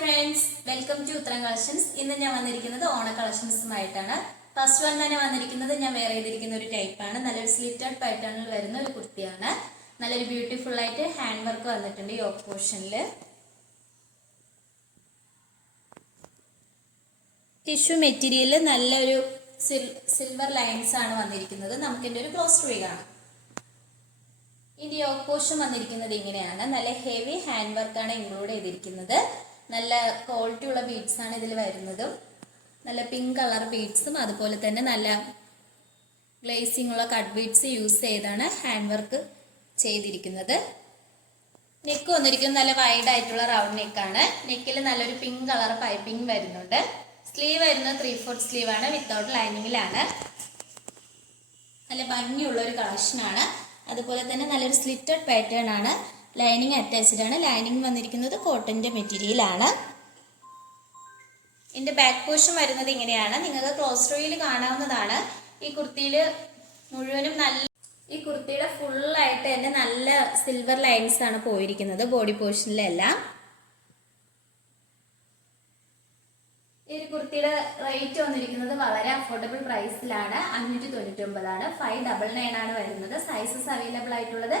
Friends welcome to Utharam collections ഇന്ന് ഞാൻ വന്നിരിക്കുന്നത് ഓണ കളക്ഷൻസുമായിട്ടാണ് ഫസ്റ്റ് വൺ തന്നെ വന്നിരിക്കുന്നത് ഞാൻ വെയർ ചെയ്തിരിക്കുന്ന ഒരു ടൈപ്പാണ് നല്ലൊരു സ്ലിറ്റഡ് പാറ്റേണിൽ വരുന്ന ഒരു കുർത്തിയാണ്. നല്ലൊരു ബ്യൂട്ടിഫുൾ ആയിട്ട് ഹാൻഡ് വർക്ക് വന്നിട്ടുണ്ട് ഈ ഓഫ് പോർഷനിൽ ടിഷ്യൂ മെറ്റീരിയൽ നല്ലൊരു സിൽവർ ലൈൻസ് ആണ് വന്നിരിക്കുന്നത്. നമുക്കിന്റെ ഒരു ട്രീ കാണാം. ഇനി ഓപ്പോഷൻ വന്നിരിക്കുന്നത് ഇങ്ങനെയാണ്. നല്ല ഹെവി ഹാൻഡ് വർക്കാണ് ഇൻക്ലൂഡ് ചെയ്തിരിക്കുന്നത്. നല്ല ക്വാളിറ്റി ഉള്ള ബീഡ്സ് ആണ് ഇതിൽ വരുന്നതും. നല്ല പിങ്ക് കളർ ബീഡ്സും അതുപോലെ തന്നെ നല്ല ഗ്ലേസിംഗ് ഉള്ള കട്ട് ബീഡ്സ് യൂസ് ചെയ്താണ് ഹാൻഡ് വർക്ക് ചെയ്തിരിക്കുന്നത്. നെക്ക് വന്നിരിക്കുന്നത് നല്ല വൈഡ് ആയിട്ടുള്ള റൗണ്ട് നെക്കാണ് നെക്കിൽ നല്ലൊരു പിങ്ക് കളർ പൈപ്പിംഗ് വരുന്നുണ്ട്. സ്ലീവ് വരുന്നത് ത്രീ ഫോർത്ത് സ്ലീവ് ആണ് വിത്തൗട്ട് ലൈനിങ്ങിലാണ് നല്ല ഭംഗിയുള്ള ഒരു കളക്ഷനാണ് അതുപോലെ തന്നെ നല്ലൊരു സ്ലിറ്റഡ് പാറ്റേൺ ആണ്. ലൈനിങ് അറ്റാച്ച്ഡ് ആണ്. ലൈനിങ് വന്നിരിക്കുന്നത് കോട്ടന്റെ മെറ്റീരിയൽ ആണ്. ഇതിന്റെ ബാക്ക് പോർഷൻ വരുന്നത് ഇങ്ങനെയാണ്. നിങ്ങൾക്ക് ക്ലോസ് റോയിൽ കാണാവുന്നതാണ്. ഈ കുർത്തിയിൽ മുഴുവനും നല്ല ഈ കുർത്തിയുടെ ഫുള്ളായിട്ട് തന്നെ നല്ല സിൽവർ ലൈൻസ് ആണ് പോയിരിക്കുന്നത് ബോഡി പോർഷനിലെല്ലാം ഈ കുർത്തിയുടെ റേറ്റ് വന്നിരിക്കുന്നത് വളരെ അഫോർഡബിൾ പ്രൈസിലാണ് അഞ്ഞൂറ്റി തൊണ്ണൂറ്റി ഒമ്പതാണ്. ഫൈവ് ഡബിൾ നയൻ ആണ് വരുന്നത്. സൈസസ് അവൈലബിൾ ആയിട്ടുള്ളത്.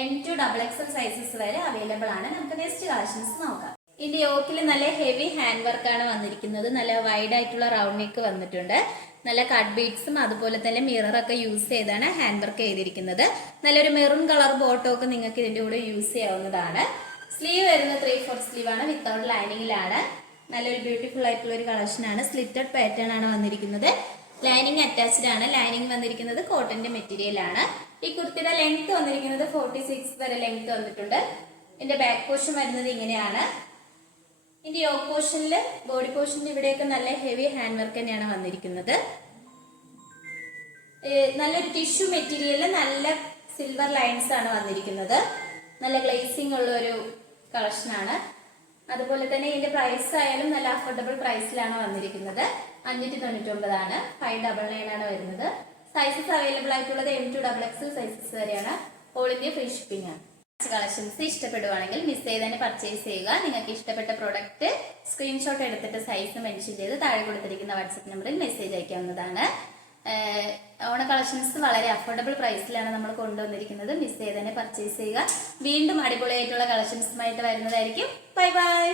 M to double XL sizes വരെ അവൈലബിൾ ആണ്. നമുക്ക് നെക്സ്റ്റ് കളക്ഷൻസ് നോക്കാം. ഇതിന്റെ യോക്കിൽ നല്ല ഹെവി ഹാൻഡ് വർക്ക് ആണ് വന്നിരിക്കുന്നത്. നല്ല വൈഡ് ആയിട്ടുള്ള റൗണ്ട് നെക്ക് വന്നിട്ടുണ്ട്. നല്ല കട്ട് ബീഡ്സും അതുപോലെ തന്നെ മിററൊക്കെ യൂസ് ചെയ്താണ് ഹാൻഡ് വർക്ക് ചെയ്തിരിക്കുന്നത്. നല്ലൊരു മെറൂൺ കളർ ബോട്ടോ ഒക്കെ നിങ്ങൾക്ക് ഇതിന്റെ കൂടെ യൂസ് ചെയ്യാവുന്നതാണ്. സ്ലീവ് വരുന്ന ത്രീ ഫോർ സ്ലീവ് ആണ്. വിത്തൗട്ട് ലൈനിങ്ങിലാണ് നല്ലൊരു ബ്യൂട്ടിഫുൾ ആയിട്ടുള്ള ഒരു കളക്ഷൻ ആണ്. സ്ലിറ്റഡ് പാറ്റേൺ ആണ് വന്നിരിക്കുന്നത്. ലൈനിങ് അറ്റാച്ച്ഡ് ആണ്. ലൈനിങ് വന്നിരിക്കുന്നത് കോട്ടന്റെ മെറ്റീരിയൽ ആണ്. ഈ കുർത്തിയുടെ ലെങ്ത് വന്നിരിക്കുന്നത് ഫോർട്ടി സിക്സ് വരെ ലെങ്ത് വന്നിട്ടുണ്ട്. ഇതിന്റെ ബാക്ക് പോർഷൻ വരുന്നത് ഇങ്ങനെയാണ്. ഇതിന്റെ യോക്ക് പോർഷനിൽ ബോഡി പോർഷനിൽ ഇവിടെയൊക്കെ നല്ല ഹെവി ഹാൻഡ് വർക്ക് തന്നെയാണ് വന്നിരിക്കുന്നത്. നല്ലൊരു ടിഷ്യൂ മെറ്റീരിയലിൽ നല്ല സിൽവർ ലൈൻസ് ആണ് വന്നിരിക്കുന്നത്. നല്ല ഗ്ലേസിംഗ് ഉള്ള ഒരു കളക്ഷനാണ് അതുപോലെ തന്നെ ഇതിന്റെ പ്രൈസ് ആയാലും നല്ല അഫോർഡബിൾ പ്രൈസിലാണ് വന്നിരിക്കുന്നത്. അഞ്ഞൂറ്റി തൊണ്ണൂറ്റി ഒമ്പതാണ് ഫൈവ് ഡബിൾ നയൻ ആണ് വരുന്നത്. സൈസസ് അവൈലബിൾ ആയിട്ടുള്ളത് M to double X sizes വരെയാണ്. ഓൾ ഇന്ത്യ ഫ്രീ ഷിപ്പിംഗ് ആണ്. കളക്ഷൻസ് ഇഷ്ടപ്പെടുവാണെങ്കിൽ മിസ് ചെയ്ത് തന്നെ പർച്ചേസ് ചെയ്യുക. നിങ്ങൾക്ക് ഇഷ്ടപ്പെട്ട പ്രോഡക്റ്റ് സ്ക്രീൻഷോട്ട് എടുത്തിട്ട് സൈസ് മെൻഷൻ ചെയ്ത് താഴെ കൊടുത്തിരിക്കുന്ന വാട്സപ്പ് നമ്പറിൽ മെസ്സേജ് അയക്കാവുന്നതാണ്. ഓണ കളക്ഷൻസ് വളരെ അഫോർഡബിൾ പ്രൈസിലാണ് നമ്മൾ കൊണ്ടുവന്നിരിക്കുന്നത്. മിസ് ചെയ്ത് തന്നെ പർച്ചേസ് ചെയ്യുക. വീണ്ടും അടിപൊളിയായിട്ടുള്ള കളക്ഷൻസുമായിട്ട് വരുന്നതായിരിക്കും. Bye bye